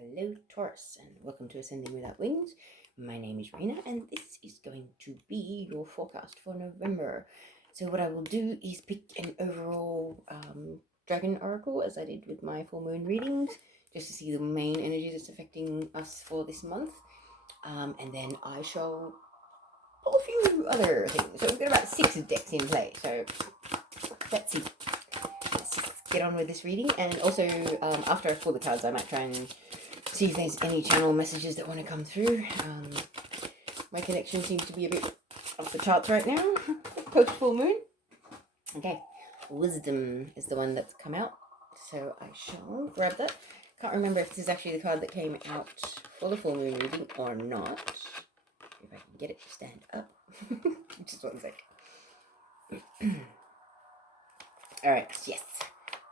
Hello Taurus and welcome to Ascending Without Wings. My name is Raina and this is going to be your forecast for November. So what I will do is pick an overall dragon oracle as I did with my full moon readings, just to see the main energy that's affecting us for this month. And then I shall pull a few other things. So we've got about 6 decks in play. So let's see. Let's just get on with this reading. And also after I pull the cards I might try and see if there's any channel messages that want to come through. My connection seems to be a bit off the charts right now, post full moon. Okay, Wisdom is the one that's come out, so I shall grab that. Can't remember if this is actually the card that came out for the full moon reading or not. If I can get it to stand up. Just one sec. Alright, yes.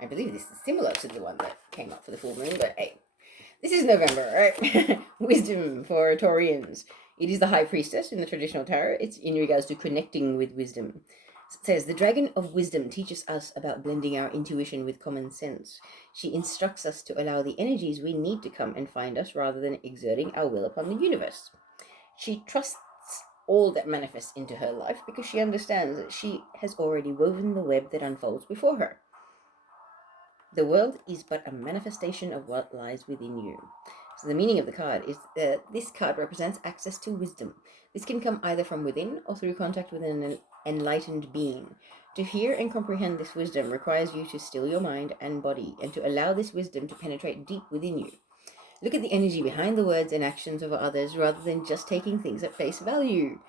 I believe this is similar to the one that came up for the full moon, but hey. This is November, right? Wisdom for Taurians. It is the High Priestess in the traditional tarot. It's in regards to connecting with wisdom. It says, the Dragon of Wisdom teaches us about blending our intuition with common sense. She instructs us to allow the energies we need to come and find us rather than exerting our will upon the universe. She trusts all that manifests into her life because she understands that she has already woven the web that unfolds before her. The world is but a manifestation of what lies within you. So the meaning of the card is that this card represents access to wisdom. This can come either from within or through contact with an enlightened being. To hear and comprehend this wisdom requires you to still your mind and body and to allow this wisdom to penetrate deep within you. Look at the energy behind the words and actions of others rather than just taking things at face value.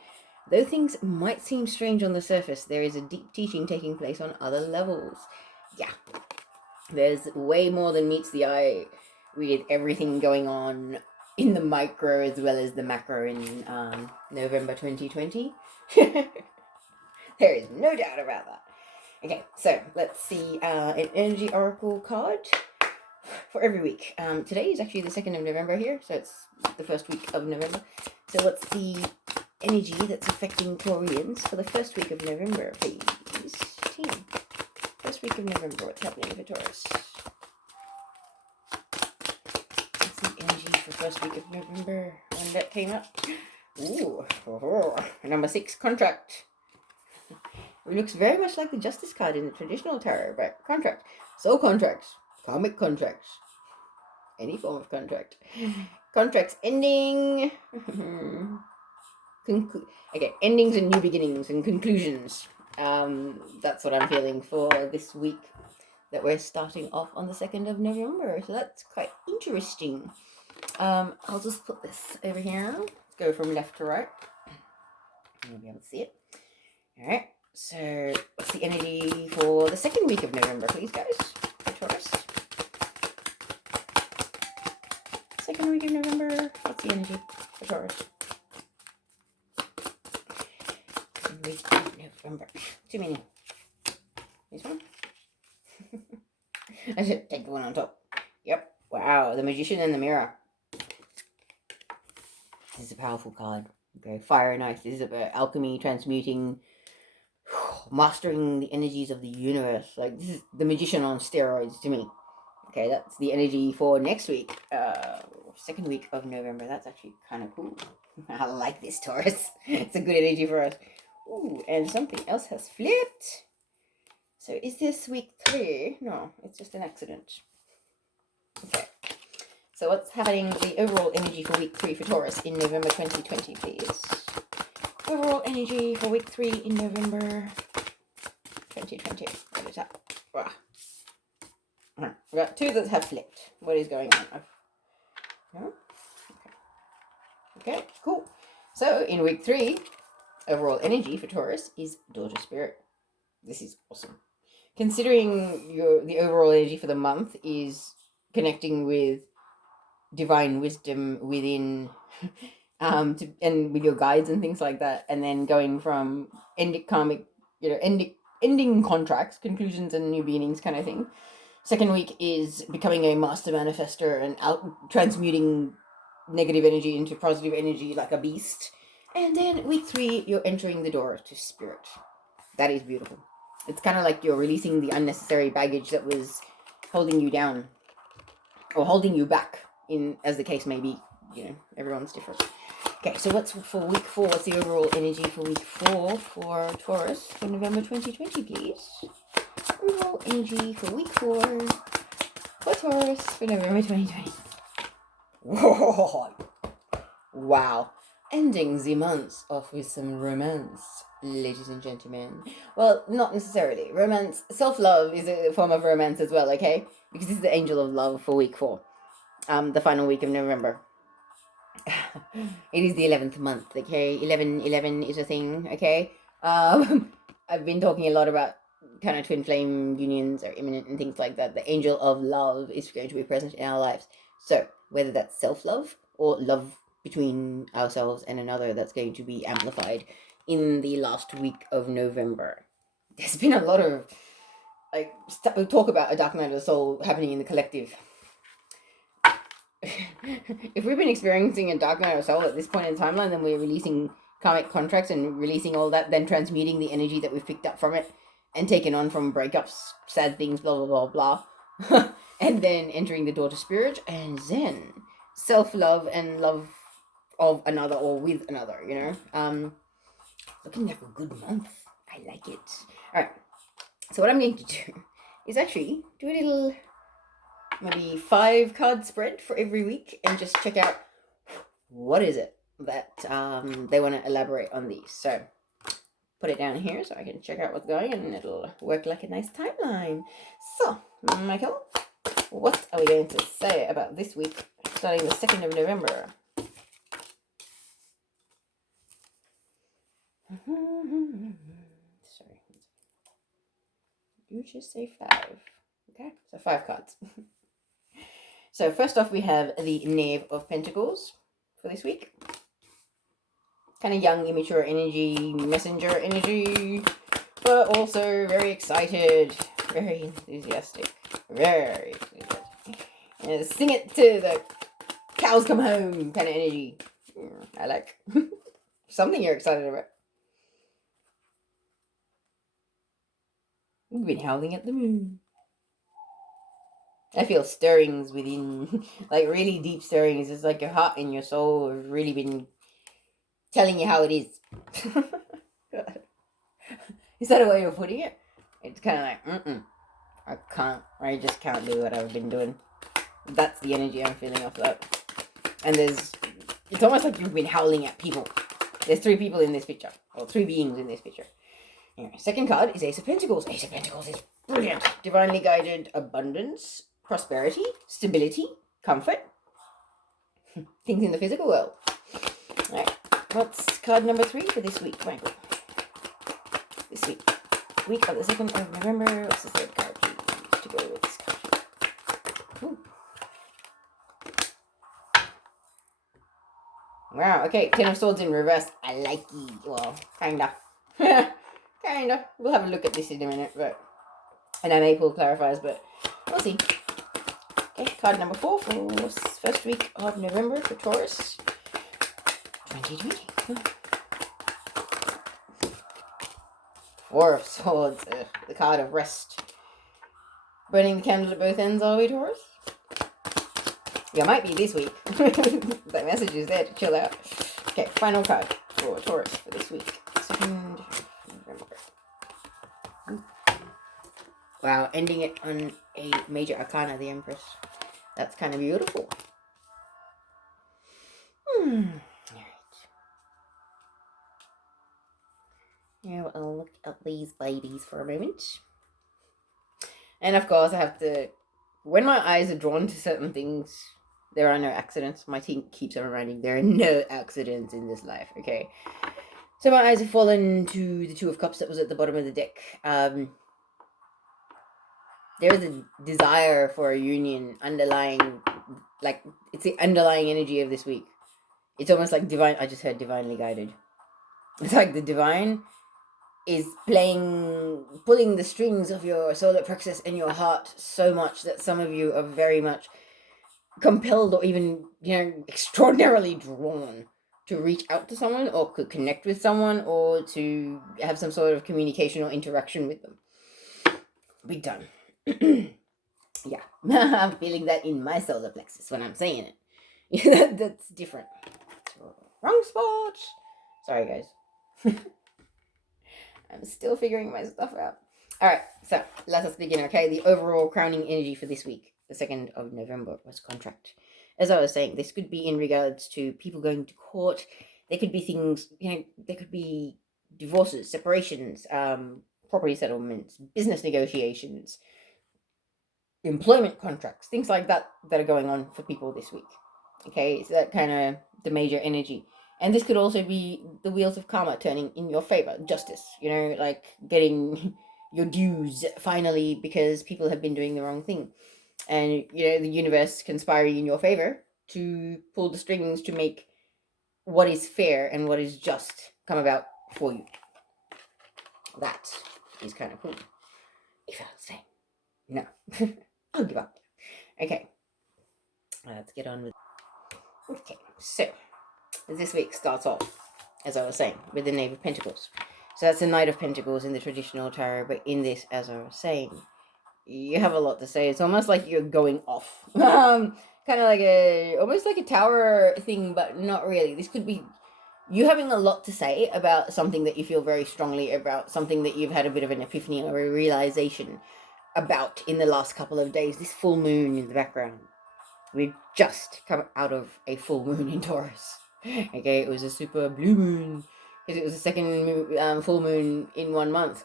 Though things might seem strange on the surface, there is a deep teaching taking place on other levels. Yeah. There's way more than meets the eye with everything going on in the micro as well as the macro in November 2020. There is no doubt about that. Okay, so let's see an energy oracle card for every week. Today is actually the 2nd of November here, so it's the first week of November. So what's the energy that's affecting Taurians for the first week of November, please? Team. First week of November, what's happening for Taurus? What's the energy for first week of November when that came up? Ooh, number 6, contract. It looks very much like the Justice card in the traditional tarot, but contract. Soul contracts, karmic contracts, any form of contract. Contracts ending. Okay, endings and new beginnings and conclusions. That's what I'm feeling for this week that we're starting off on the 2nd of November. So that's quite interesting. I'll just put this over here. Let's go from left to right. You'll be able to see it. All right. So what's the energy for the 2nd week of November, please, guys? For Taurus. 2nd week of November. What's the energy for Taurus? Week of November. Too many. This one? I should take the one on top. Yep. Wow. The Magician and the Mirror. This is a powerful card. Okay. Fire and Ice. This is about alchemy, transmuting, mastering the energies of the universe. Like, this is the Magician on steroids to me. Okay. That's the energy for next week. 2nd week of November. That's actually kind of cool. I like this, Taurus. It's a good energy for us. Ooh, and something else has flipped. So is this week 3? No, it's just an accident. Okay. So what's happening, the overall energy for week 3 for Taurus in November 2020, please? Overall energy for week 3 in November 2020. What is that? Wow. We've got 2 that have flipped. What is going on? No? Okay, cool. So in week 3, overall energy for Taurus is Daughter Spirit. This is awesome. Considering the overall energy for the month is connecting with divine wisdom within, and with your guides and things like that, and then going from ending contracts, conclusions, and new beginnings kind of thing. 2nd week is becoming a master manifester and transmuting negative energy into positive energy like a beast. And then week 3, you're entering the door to spirit. That is beautiful. It's kind of like you're releasing the unnecessary baggage that was holding you down or holding you back as the case may be. Everyone's different. Okay, so what's for week 4? What's the overall energy for week 4 for Taurus for November 2020, please? Overall energy for week 4 for Taurus for November 2020. Whoa. Wow. Ending the month off with some romance, ladies and gentlemen. Well, not necessarily. Romance, self-love is a form of romance as well, okay? Because this is the angel of love for week 4. The final week of November. It is the 11th month, okay? 11 is a thing, okay? I've been talking a lot about kind of twin flame unions are imminent and things like that. The angel of love is going to be present in our lives. So, whether that's self-love or love between ourselves and another, that's going to be amplified in the last week of November. There's been a lot of talk about a dark night of the soul happening in the collective. If we've been experiencing a dark night of the soul at this point in timeline, then we're releasing karmic contracts and releasing all that, then transmuting the energy that we've picked up from it and taken on from breakups, sad things, blah blah blah blah, and then entering the door to spirit, and then self-love and love of another or with another, looking like a good month. I like it. All right, so what I'm going to do is actually do a little maybe 5 card spread for every week and just check out what is it that they want to elaborate on these. So put it down here so I can check out what's going, and it'll work like a nice timeline. So, Michael, what are we going to say about this week starting the 2nd of November? Sorry. You just say 5. Okay, so 5 cards. So first off, we have the Knave of Pentacles for this week. Kind of young, immature energy, messenger energy, but also very excited, very enthusiastic, very enthusiastic. And sing it to the cows come home kind of energy. I like something you're excited about. You've been howling at the moon. I feel stirrings within, like really deep stirrings. It's like your heart and your soul have really been telling you how it is. Is that a way of putting it? It's kind of like, I just can't do what I've been doing. That's the energy I'm feeling off that. And it's almost like you've been howling at people. There's 3 people in this picture, or 3 beings in this picture. Anyway, second card is Ace of Pentacles. Ace of Pentacles is brilliant. Divinely guided abundance, prosperity, stability, comfort. Things in the physical world. All right. What's card number 3 for this week, Michael? This week. Week of the 2nd of November. What's the 3rd card, please, to go with this card? Ooh. Wow, okay. 10 of Swords in reverse. I like it. Well, kinda. Kinda. We'll have a look at this in a minute, and I may pull clarifiers, but we'll see. Okay, card number 4 for this first week of November for Taurus 2020. 4 of Swords, the card of rest. Burning the candle at both ends, are we, Taurus? Yeah, might be this week. That message is there to chill out. Okay, final card for Taurus for this week. 2nd November. Wow, ending it on a major arcana, the Empress. That's kind of beautiful. Alright. Now I'll look at these babies for a moment. And of course, I have to... When my eyes are drawn to certain things, there are no accidents. My team keeps on reminding there are no accidents in this life, okay? So my eyes have fallen to the 2 of Cups that was at the bottom of the deck. There is a desire for a union underlying, like, it's the underlying energy of this week. It's almost like divine, I just heard divinely guided. It's like the divine is pulling the strings of your solar plexus and your heart so much that some of you are very much compelled or even, extraordinarily drawn to reach out to someone or could connect with someone or to have some sort of communication or interaction with them. Big time. Yeah, I'm feeling that in my solar plexus when I'm saying it. Yeah, that's different. Wrong spot. Sorry, guys. I'm still figuring my stuff out. All right, so let us begin. Okay, the overall crowning energy for this week, the 2nd of November, was contract. As I was saying, this could be in regards to people going to court. There could be things, there could be divorces, separations, property settlements, business negotiations, employment contracts, things like that that are going on for people this week. Okay, so that kind of the major energy. And this could also be the wheels of karma turning in your favor, justice, like getting your dues finally because people have been doing the wrong thing. And, the universe conspiring in your favor to pull the strings to make what is fair and what is just come about for you. That is kind of cool. If I'll say. No. I'll give up. Okay. Let's get on with. Okay, so this week starts off, as I was saying, with the Knave of Pentacles. So that's the Knight of Pentacles in the traditional tarot, but in this, as I was saying, you have a lot to say. It's almost like you're going off. Kind of like almost like a tower thing, but not really. This could be you having a lot to say about something that you feel very strongly about, something that you've had a bit of an epiphany or a realization about in the last couple of days. This full moon in the background. We've just come out of a full moon in Taurus. Okay, it was a super blue moon because it was the second full moon in 1 month.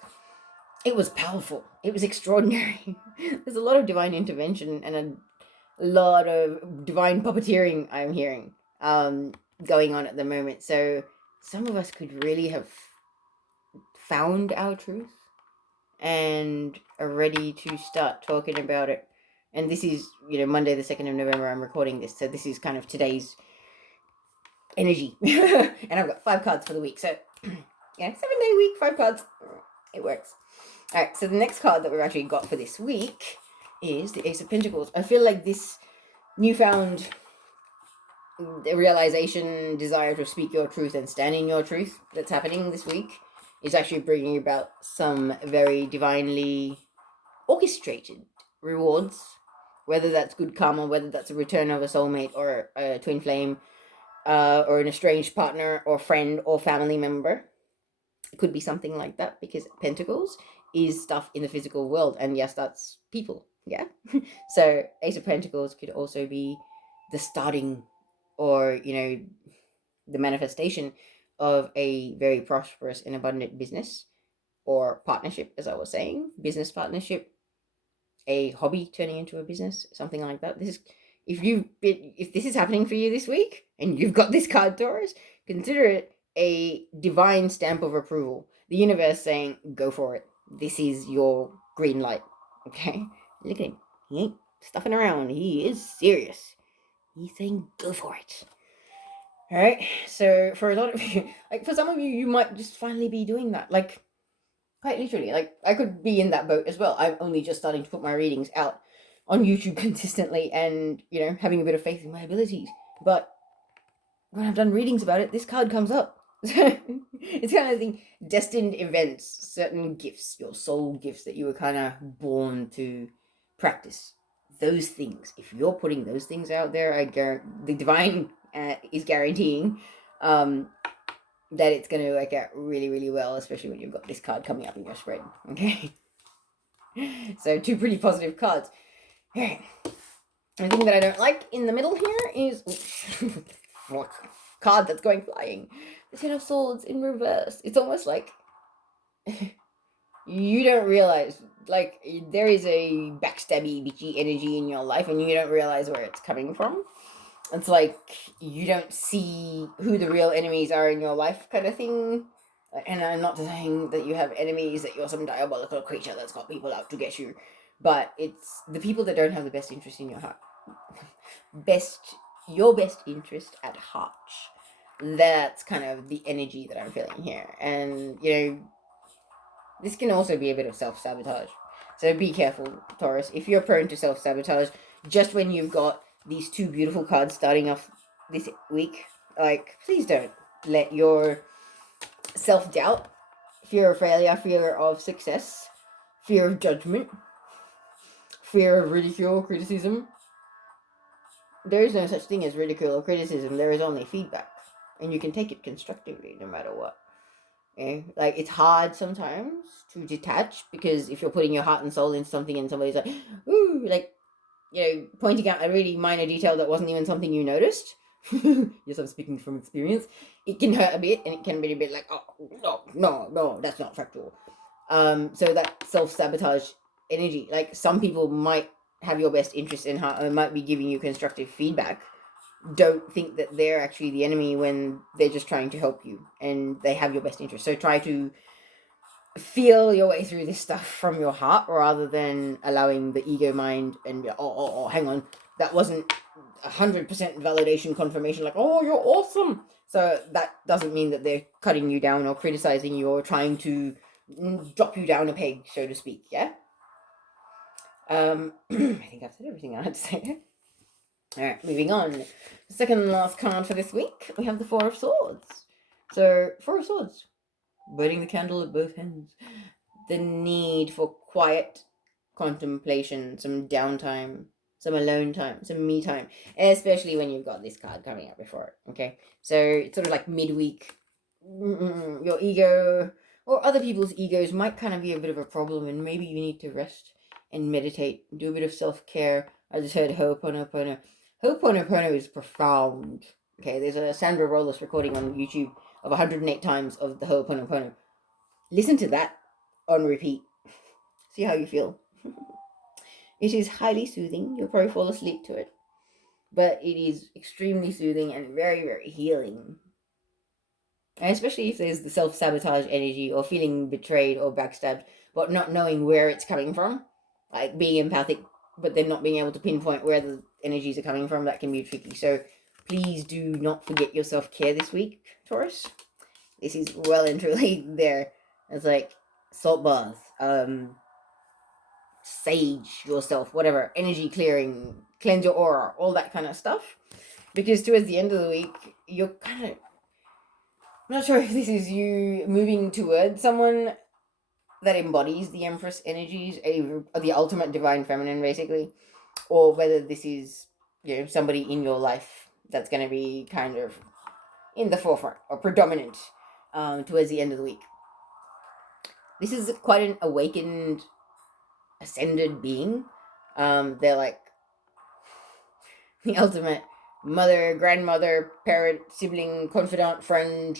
It was powerful. It was extraordinary. There's a lot of divine intervention and a lot of divine puppeteering I'm hearing going on at the moment. So some of us could really have found our truth and are ready to start talking about it. And this is, Monday the 2nd of November, I'm recording this. So this is kind of today's energy. And I've got 5 cards for the week. So, yeah, 7-day week, 5 cards. It works. All right, so the next card that we've actually got for this week is the Ace of Pentacles. I feel like this newfound realization, desire to speak your truth and stand in your truth that's happening this week is actually bringing about some very divinely orchestrated rewards, whether that's good karma, whether that's a return of a soulmate or a twin flame, or an estranged partner or friend or family member. It could be something like that because Pentacles is stuff in the physical world, and yes, that's people. Yeah. So Ace of Pentacles could also be the starting or the manifestation of a very prosperous and abundant business or partnership, as I was saying, business partnership, a hobby turning into a business, something like that. This is if this is happening for you this week and you've got this card, Taurus, consider it a divine stamp of approval. The universe saying, go for it. This is your green light. Okay? Look at him. He ain't stuffing around. He is serious. He's saying, go for it. All right? So for a lot of you, like for some of you, you might just finally be doing that. Like, quite literally, like I could be in that boat as well. I'm only just starting to put my readings out on YouTube consistently and, having a bit of faith in my abilities. But when I've done readings about it, this card comes up. It's kind of the destined events, certain gifts, your soul gifts that you were kind of born to practice. Those things, if you're putting those things out there, the divine is guaranteeing that it's going to work out really, really well, especially when you've got this card coming up in your spread. Okay? So 2 pretty positive cards. Okay. The thing that I don't like in the middle here is card that's going flying. The 10 of Swords in reverse. It's almost like you don't realize, like, there is a backstabby, bitchy energy in your life and you don't realize where it's coming from. It's like you don't see who the real enemies are in your life kind of thing. And I'm not saying that you have enemies, that you're some diabolical creature that's got people out to get you. But it's the people that don't have the best interest in your heart. Your best interest at heart. That's kind of the energy that I'm feeling here. And, this can also be a bit of self-sabotage. So be careful, Taurus. If you're prone to self-sabotage, just when you've got these 2 beautiful cards starting off this week, like, please don't let your self-doubt, fear of failure, fear of success, fear of judgment, fear of ridicule, criticism. There is no such thing as ridicule or criticism. There is only feedback. And you can take it constructively no matter what. Okay? Like, it's hard sometimes to detach, because if you're putting your heart and soul into something and somebody's like, ooh, like, pointing out a really minor detail that wasn't even something you noticed. Yes, I'm speaking from experience. It can hurt a bit, and it can be a bit like, oh, no, that's not factual. So that self-sabotage energy, like, some people might have your best interest in heart and might be giving you constructive feedback. Don't think that they're actually the enemy when they're just trying to help you and they have your best interest. So try to feel your way through this stuff from your heart, rather than allowing the ego mind and hang on, that wasn't 100% validation confirmation, like, oh, you're awesome. So that doesn't mean that they're cutting you down or criticizing you or trying to drop you down a peg, so to speak. Yeah. I think I've said everything I had to say. All right, moving on. The second last card for this week, we have the Four of Swords. So, Four of Swords, burning the candle at both ends. The need for quiet contemplation, some downtime, some alone time, some me time, especially when you've got this card coming up before it. Okay, so it's sort of like midweek. Your ego or other people's egos might kind of be a bit of a problem, and maybe you need to rest and meditate, do a bit of self-care. I just heard Ho'oponopono. Ho'oponopono is profound. Okay, there's a Sandra Rollis recording on YouTube of 108 times of the Ho'oponopono. Listen to that on repeat. See how you feel. It is highly soothing. You'll probably fall asleep to it. But it is extremely soothing and very, very healing. And especially if there's the self-sabotage energy or feeling betrayed or backstabbed, but not knowing where it's coming from. Like being empathic, but then not being able to pinpoint where the energies are coming from, that can be tricky. So please do not forget your self-care this week, Taurus. This is well and truly there. It's like salt baths, sage yourself, whatever, energy clearing, cleanse your aura, all that kind of stuff. Because towards the end of the week, you're kind of, I'm not sure if this is you moving towards someone that embodies the Empress energies, the ultimate divine feminine, basically, or whether this is, somebody in your life that's going to be kind of in the forefront or predominant towards the end of the week. This is quite an awakened, ascended being. They're like the ultimate mother, grandmother, parent, sibling, confidant, friend,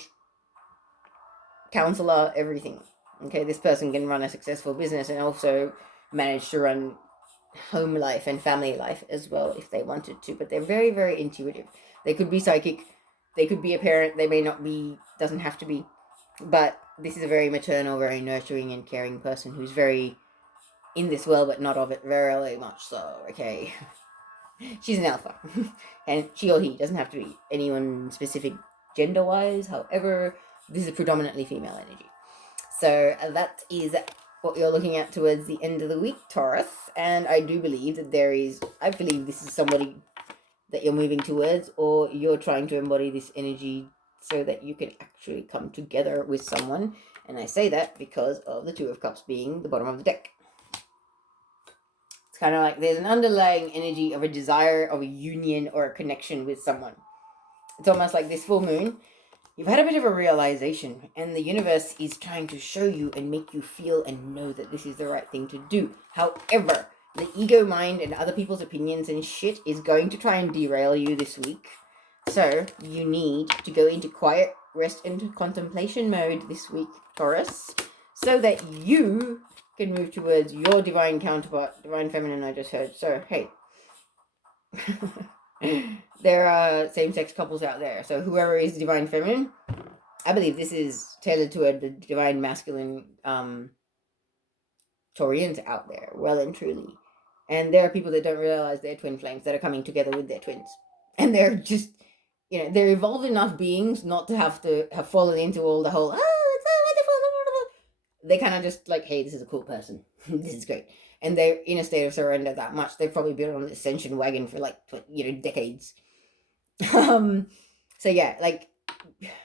counselor, everything. Okay, this person can run a successful business and also manage to run home life and family life as well if they wanted to, but they're very, very intuitive. They could be psychic, they could be a parent, they may not be, doesn't have to be, but this is a very maternal, very nurturing and caring person who's very in this world but not of it, very much so. Okay. She's an alpha. And she or he doesn't have to be anyone specific gender wise. However, this is predominantly female energy. So that is what you're looking at towards the end of the week, Taurus. And I do believe that I believe this is somebody that you're moving towards, or you're trying to embody this energy so that you can actually come together with someone. And I say that because of the Two of Cups being the bottom of the deck. It's kind of like there's an underlying energy of a desire of a union or a connection with someone. It's almost like this full moon, you've had a bit of a realization, and the universe is trying to show you and make you feel and know that this is the right thing to do. However, the ego mind and other people's opinions and shit is going to try and derail you this week. So you need to go into quiet rest and contemplation mode this week, Taurus, so that you can move towards your divine counterpart, divine feminine, I just heard. So, hey. There are same-sex couples out there. So whoever is divine feminine, I believe this is tailored to the divine masculine Taurians out there, well and truly. And there are people that don't realize they're twin flames that are coming together with their twins. And they're just, they're evolved enough beings not to have fallen into all the whole, it's so wonderful. They kind of just like, hey, this is a cool person. This is great. And they're in a state of surrender that much. They've probably been on the ascension wagon for like, decades. So yeah, like,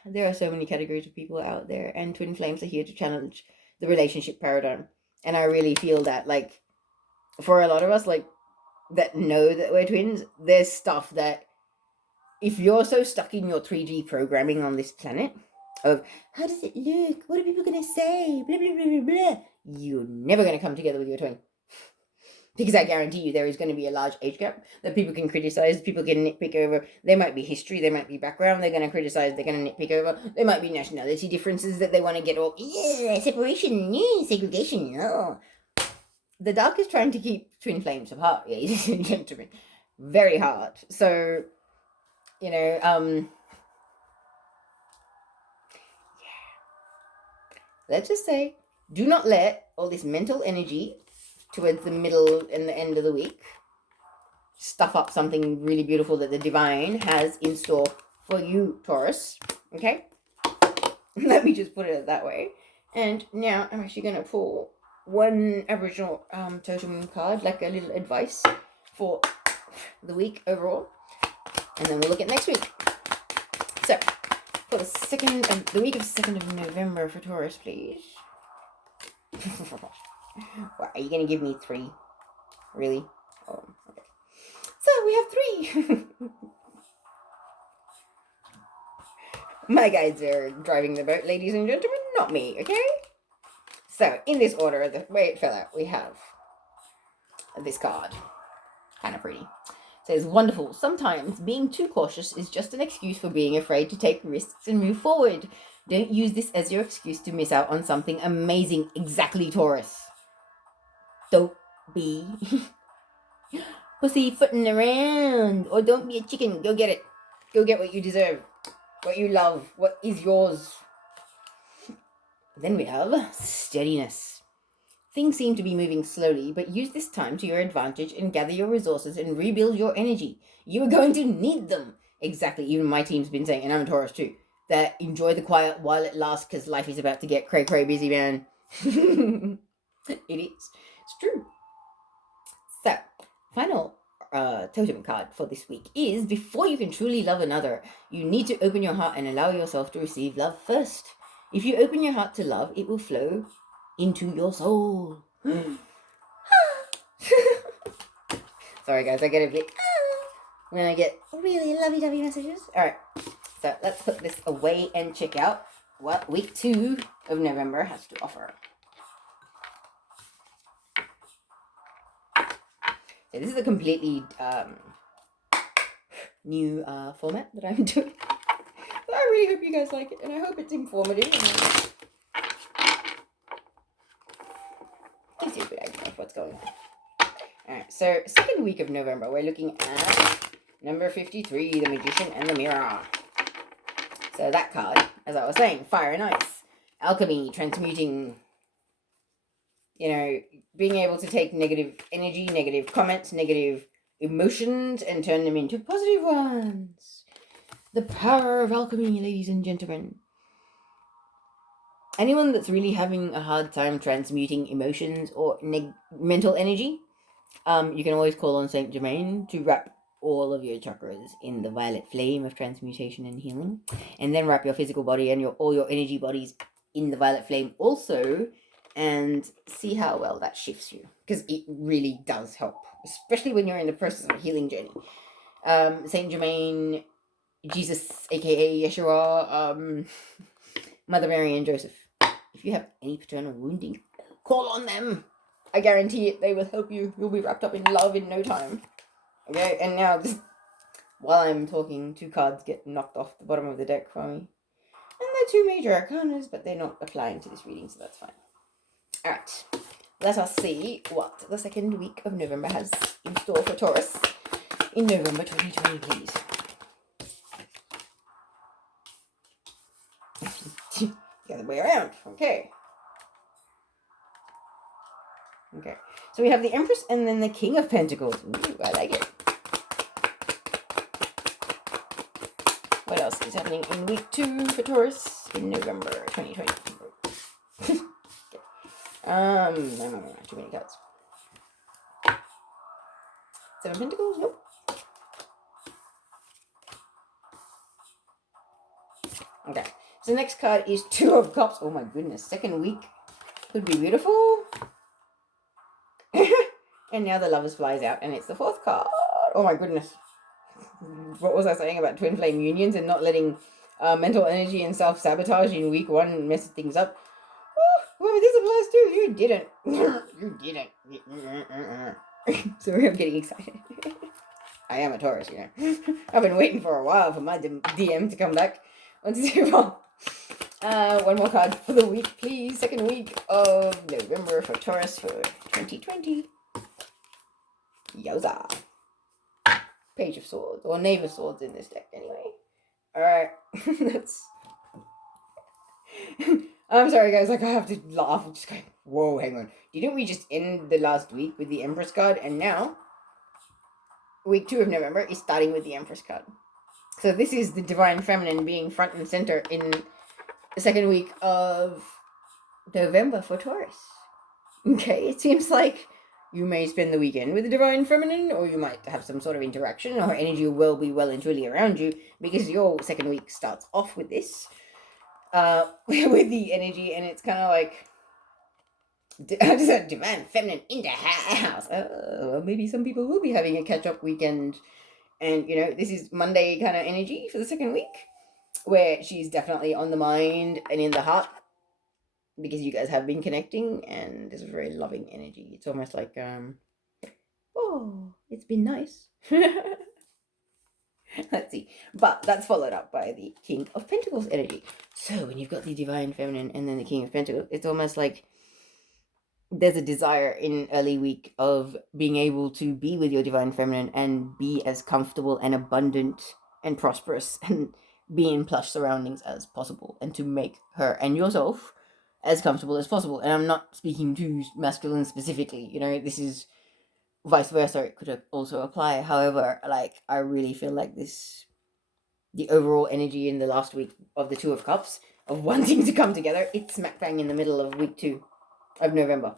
there are so many categories of people out there, and twin flames are here to challenge the relationship paradigm. And I really feel that, like, for a lot of us, like, that know that we're twins, there's stuff that, if you're so stuck in your 3D programming on this planet of how does it look, what are people going to say, blah blah blah blah blah, you're never going to come together with your twin. Because I guarantee you there is going to be a large age gap that people can criticize, people can nitpick over. There might be history, there might be background they're going to criticize, they're going to nitpick over. There might be nationality differences that they want to get all, yeah, separation, yeah, segregation, no. The dark is trying to keep twin flames apart, ladies and gentlemen. Very hard. So, you know, let's just say, do not let all this mental energy towards the middle and the end of the week stuff up something really beautiful that the divine has in store for you, Taurus. Okay? Let me just put it that way. And now I'm actually going to pull one Aboriginal totem card, like a little advice for the week overall. And then we'll look at next week. So, for the week of 2nd of November for Taurus, please. What, are you going to give me 3? Really? Oh, okay. So, we have 3. My guides are driving the boat, ladies and gentlemen, not me, okay? So, in this order, the way it fell out, we have this card. Kind of pretty. It says, wonderful. Sometimes being too cautious is just an excuse for being afraid to take risks and move forward. Don't use this as your excuse to miss out on something amazing. Exactly, Taurus. Don't be pussyfooting around. Or don't be a chicken. Go get it. Go get what you deserve. What you love. What is yours. Then we have steadiness. Things seem to be moving slowly, but use this time to your advantage and gather your resources and rebuild your energy. You are going to need them. Exactly. Even my team's been saying, and I'm a Taurus too, that enjoy the quiet while it lasts because life is about to get cray busy, man. It is. It's true. So, final totem card for this week is, before you can truly love another, you need to open your heart and allow yourself to receive love first. If you open your heart to love, it will flow into your soul. Sorry guys, I get a bit when I get really lovey-dovey messages. Alright, so let's put this away and check out what week 2 of November has to offer. So this is a completely new format that I'm doing. So I really hope you guys like it, and I hope it's informative. Gives you a good idea of what's going on. Alright, so 2nd week of November, we're looking at number 53, the Magician and the Mirror. So that card, as I was saying, fire and ice, alchemy, transmuting, you know, being able to take negative energy, negative comments, negative emotions, and turn them into positive ones. The power of alchemy, ladies and gentlemen. Anyone that's really having a hard time transmuting emotions or mental energy, you can always call on Saint Germain to wrap all of your chakras in the violet flame of transmutation and healing, and then wrap your physical body and all your energy bodies in the violet flame also, and see how well that shifts you, because it really does help, especially when you're in the process of a healing journey. Saint Germain, Jesus, aka Yeshua, Mother Mary and Joseph. If you have any paternal wounding, call on them. I guarantee it, they will help you. You'll be wrapped up in love in no time. Okay, and now, while I'm talking, 2 cards get knocked off the bottom of the deck for me. And they're 2 major arcanas, but they're not applying to this reading, so that's fine. Alright, let us see what the 2nd week of November has in store for Taurus in November 2020, please. The other way around. Okay. So we have the Empress and then the King of Pentacles. Ooh, I like it. What else is happening in week 2 for Taurus in November 2020? Okay. No, too many cards. 7 Pentacles? Nope. Okay. So the next card is 2 of Cups. Oh my goodness. 2nd week could be beautiful. And now the Lovers flies out, and it's the fourth card. Oh my goodness. What was I saying about twin flame unions and not letting mental energy and self-sabotage in week one mess things up? Oh, well, this applies too. You didn't. You didn't. Sorry, I'm getting excited. I am a Taurus, you know. I've been waiting for a while for my DM to come back. Let's move on. One more card for the week, please. Second week of November for Taurus for 2020. Yowza. Page of Swords, or Knave of Swords in this deck, anyway. Alright. That's... I'm sorry, guys. Like, I have to laugh. I'm just going, whoa, hang on. Didn't we just end the last week with the Empress card? And now, week 2 of November is starting with the Empress card. So this is the Divine Feminine being front and center in the second week of November for Taurus. Okay, it seems like you may spend the weekend with the Divine Feminine, or you might have some sort of interaction, or energy will be well and truly around you, because your second week starts off with this. With the energy, and it's kind of like just a Divine Feminine in the house. Well, maybe some people will be having a catch-up weekend, and, you know, this is Monday kind of energy for the second week, where she's definitely on the mind and in the heart, because you guys have been connecting, and there's a very loving energy. It's almost like, oh, it's been nice. Let's see. But that's followed up by the King of Pentacles energy. So when you've got the Divine Feminine and then the King of Pentacles, it's almost like there's a desire in early week of being able to be with your Divine Feminine and be as comfortable and abundant and prosperous and be in plush surroundings as possible, and to make her and yourself as comfortable as possible. And I'm not speaking to masculine specifically, you know, this is vice versa, it could also apply. However, like, I really feel like the overall energy in the last week of the Two of Cups, of wanting to come together, it's smack bang in the middle of week 2 of November.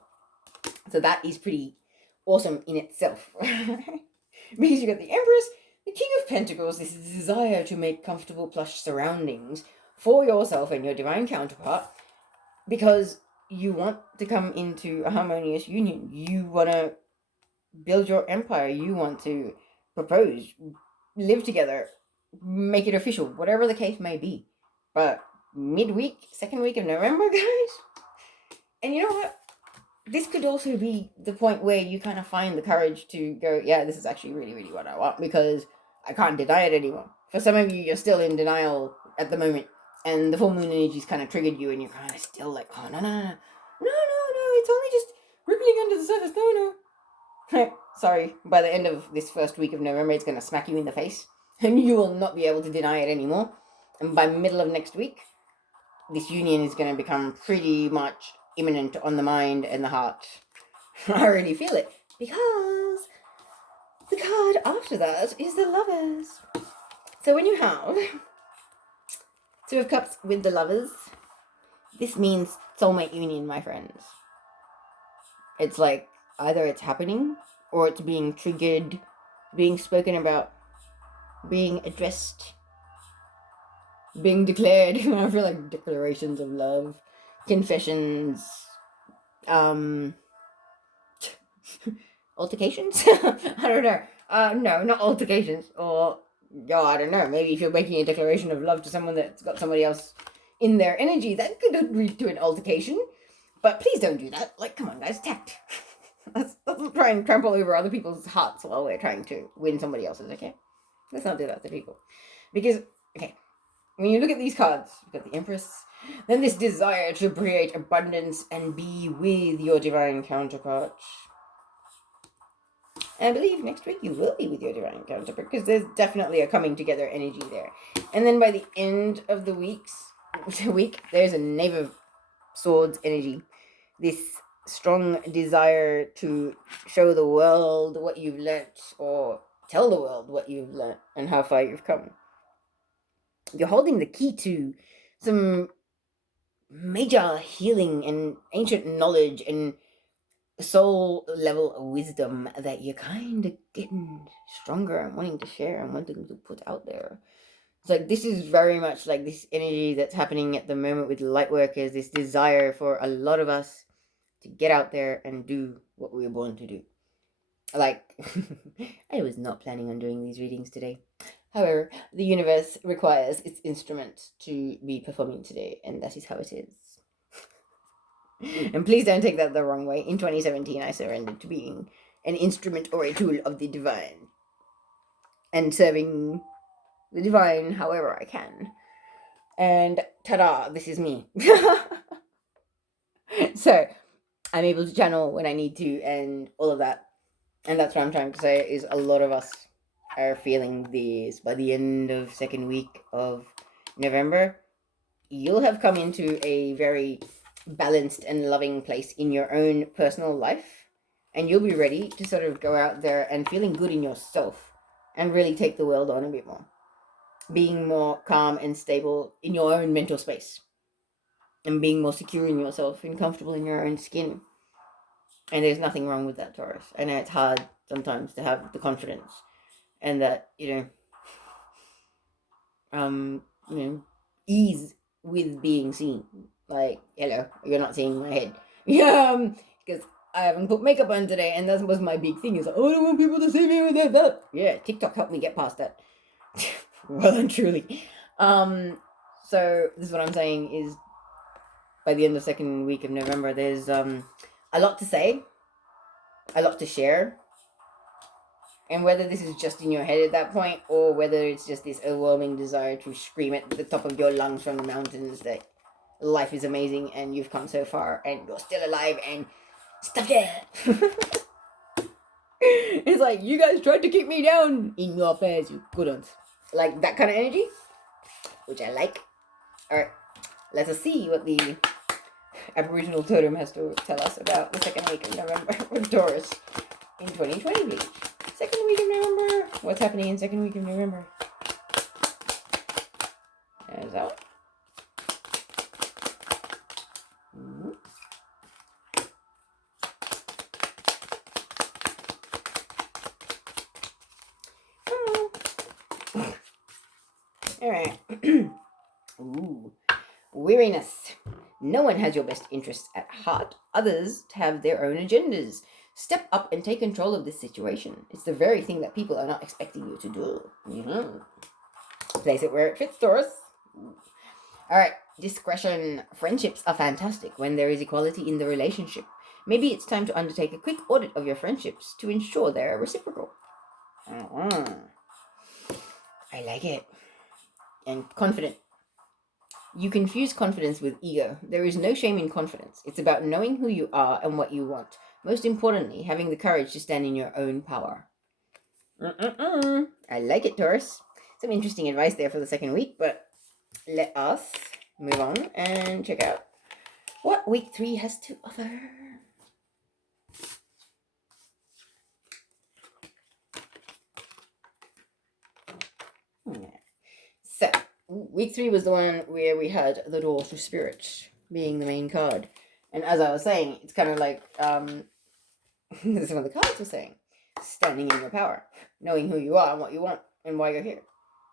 So that is pretty awesome in itself. Because you got the Empress, the King of Pentacles, this desire to make comfortable, plush surroundings for yourself and your divine counterpart, because you want to come into a harmonious union. You want to build your empire. You want to propose, live together, make it official, whatever the case may be. But midweek, second week of November, guys. And you know what? This could also be the point where you kind of find the courage to go, yeah, this is actually really, really what I want, because I can't deny it anymore. For some of you, you're still in denial at the moment, and the full moon energy's kind of triggered you, and you're kind of still like, oh, no, it's only just rippling under the surface, no. Sorry, by the end of this first week of November, it's going to smack you in the face, and you will not be able to deny it anymore. And by middle of next week, this union is going to become pretty much imminent on the mind and the heart. I already feel it, because the card after that is the Lovers. So when you have Two of Cups with the Lovers, this means soulmate union, my friends. It's like either it's happening, or it's being triggered, being spoken about, being addressed, being declared. I feel like declarations of love, confessions, altercations? I don't know. No, not altercations. Or, I don't know. Maybe if you're making a declaration of love to someone that's got somebody else in their energy, that could lead to an altercation. But please don't do that. Like, come on, guys, tact. Let's try and trample over other people's hearts while we're trying to win somebody else's, okay? Let's not do that to people. Because, okay, when you look at these cards, you've got the Empress, then this desire to create abundance and be with your divine counterpart. And I believe next week you will be with your divine counterpart, because there's definitely a coming together energy there. And then by the end of the week, there's a Knave of Swords energy. This strong desire to show the world what you've learnt, or tell the world what you've learnt and how far you've come. You're holding the key to some major healing and ancient knowledge and soul level wisdom that you're kind of getting stronger and wanting to share and wanting to put out there. It's like, this is very much like this energy that's happening at the moment with light workers, this desire for a lot of us to get out there and do what we were born to do. Like, I was not planning on doing these readings today. However, the universe requires its instrument to be performing today, and that is how it is. And please don't take that the wrong way. In 2017, I surrendered to being an instrument or a tool of the divine and serving the divine however I can. And ta-da, this is me. So I'm able to channel when I need to and all of that. And that's what I'm trying to say is a lot of us are feeling this by the end of second week of November. You'll have come into a very balanced and loving place in your own personal life, and you'll be ready to sort of go out there and feeling good in yourself and really take the world on a bit more, being more calm and stable in your own mental space and being more secure in yourself and comfortable in your own skin. And there's nothing wrong with that, Taurus. I know it's hard sometimes to have the confidence and that, ease with being seen. Like, hello, you're not seeing my head. Yeah, because I haven't put makeup on today, and that was my big thing. Is like, oh, I don't want people to see me with that. Yeah, TikTok helped me get past that. Well and truly. So this is what I'm saying is, by the end of second week of November, there's a lot to say, a lot to share. And whether this is just in your head at that point, or whether it's just this overwhelming desire to scream at the top of your lungs from the mountains that life is amazing and you've come so far and you're still alive and stuff there. It's like, you guys tried to keep me down in your affairs, you couldn't. Like that kind of energy, which I like. Alright, let us see what the Aboriginal totem has to tell us about the second week of November for Taurus in 2020, please. Second week of November. What's happening in second week of November? There's that one. Alright. Ooh. Weariness. No one has your best interests at heart. Others have their own agendas. Step up and take control of this situation. It's the very thing that people are not expecting you to do. Place it where it fits, Taurus. Alright, discretion. Friendships are fantastic when there is equality in the relationship. Maybe it's time to undertake a quick audit of your friendships to ensure they're reciprocal. I like it. And confident. You confuse confidence with ego. There is no shame in confidence. It's about knowing who you are and what you want. Most importantly, having the courage to stand in your own power. I like it, Taurus. Some interesting advice there for the second week, but let us move on and check out what week 3 has to offer. So, week 3 was the one where we had the Door to Spirit being the main card. And as I was saying, it's kind of like, some of the cards were saying, standing in your power, knowing who you are and what you want and why you're here.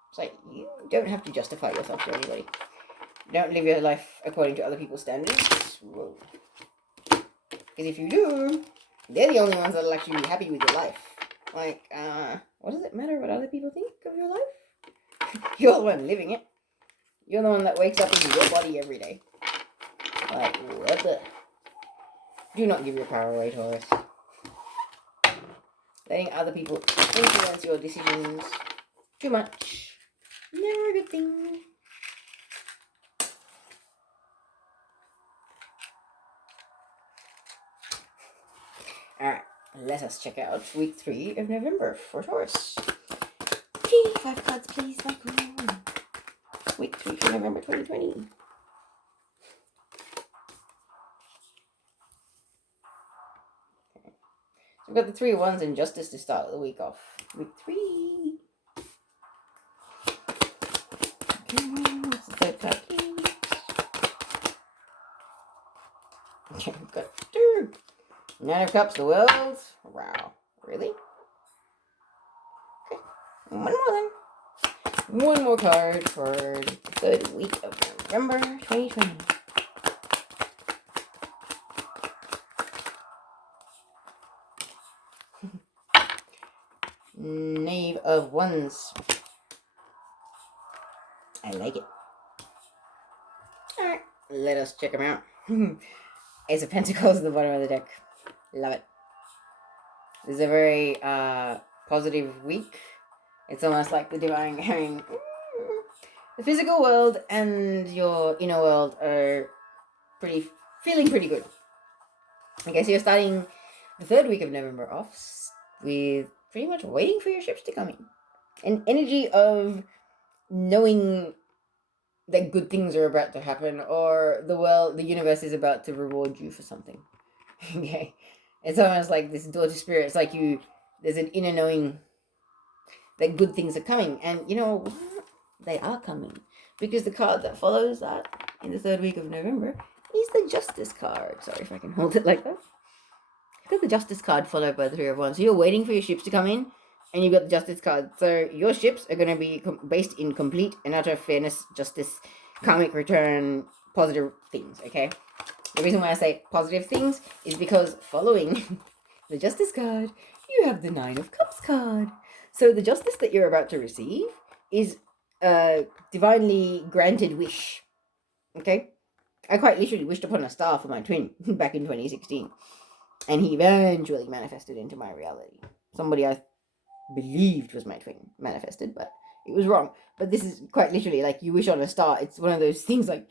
It's like, you don't have to justify yourself to anybody. Don't live your life according to other people's standards. Because if you do, they're the only ones that'll actually be happy with your life. Like, what does it matter what other people think of your life? You're the one living it. You're the one that wakes up in your body every day. Like, what the? Do not give your power away, Taurus. Letting other people influence your decisions too much. Never a good thing. Alright, let us check out week 3 of November for Taurus. 5 cards, please, Michael. Week 3 for November 2020. Okay. So we've got the 3 of Wands and Justice to start the week off. Week 3. Okay, what's the third card, please? Okay, we've got 2. 9 of Cups, the World. Wow, really? Okay, one more then. One more card for the third week of November 2020. of Wands. I like it. Alright, let us check them out. Ace of Pentacles at the bottom of the deck. Love it. This is a very positive week. It's almost like the divine going, the physical world and your inner world are feeling pretty good. Okay, so you're starting the third week of November off with pretty much waiting for your ships to come in. An energy of knowing that good things are about to happen, or the universe is about to reward you for something. Okay, it's almost like this daughter spirit. It's like there's an inner knowing that good things are coming, and you know they are coming, because the card that follows that in the third week of November is the Justice card. Sorry if I can hold it like that. You've got the Justice card followed by the Three of Wands. So you're waiting for your ships to come in, and you've got the Justice card. So your ships are going to be based in complete and utter fairness, justice, karmic return, positive things, okay? The reason why I say positive things is because following the Justice card, you have the Nine of Cups card. So the justice that you're about to receive is a divinely granted wish, okay? I quite literally wished upon a star for my twin back in 2016. And he eventually manifested into my reality. Somebody I believed was my twin manifested, but it was wrong. But this is quite literally like you wish on a star. It's one of those things like